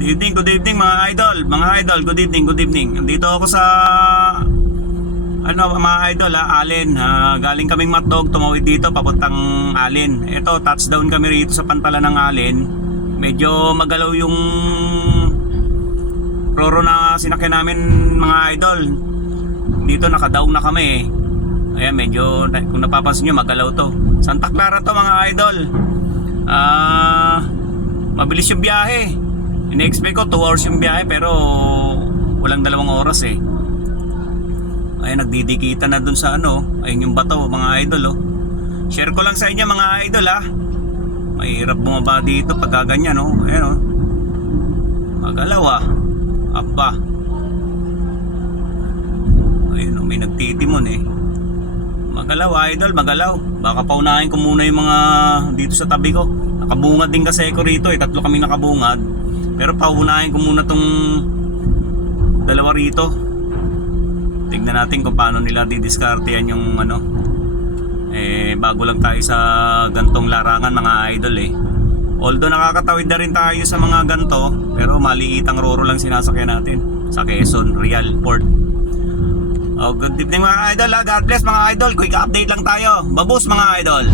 Good evening mga idol. Mga idol, good evening. Nandito ako sa mga idol Allen. Galing kaming Matdog, tumawid dito papuntang Allen. Ito, touchdown kami rito sa pantalan ng Allen. Medyo magalaw yung roro na sinakyan namin mga idol. Dito nakadown na kami Ayan, medyo kung napapansin nyo magalaw to. Santa Clara to mga idol. Mabilis yung biyahe. Ine-expect ko 2 hours yung biyahe pero walang 2 oras Ayan, nagdidikita na dun sa ayun yung bato mga idol Share ko lang sa inyo mga idol Mahirap bumaba dito pag ganyan Ayan magalaw Apa. Ayun may nagtitimon Magalaw idol, magalaw. Baka paunahin ko muna yung mga dito sa tabi ko. Nakabungad din kasi ako rito 3 kami nakabungad. Pero paunahin ko muna tong 2 rito. Tignan natin kung paano nila didiskartehan yung bago lang tayo sa gantong larangan mga idol Although nakakatawid na rin tayo sa mga ganto, pero maliitang roro lang sinasakyan natin sa Quezon, Real Port. Good evening mga idol God bless mga idol. Quick update lang tayo. Babus mga idol.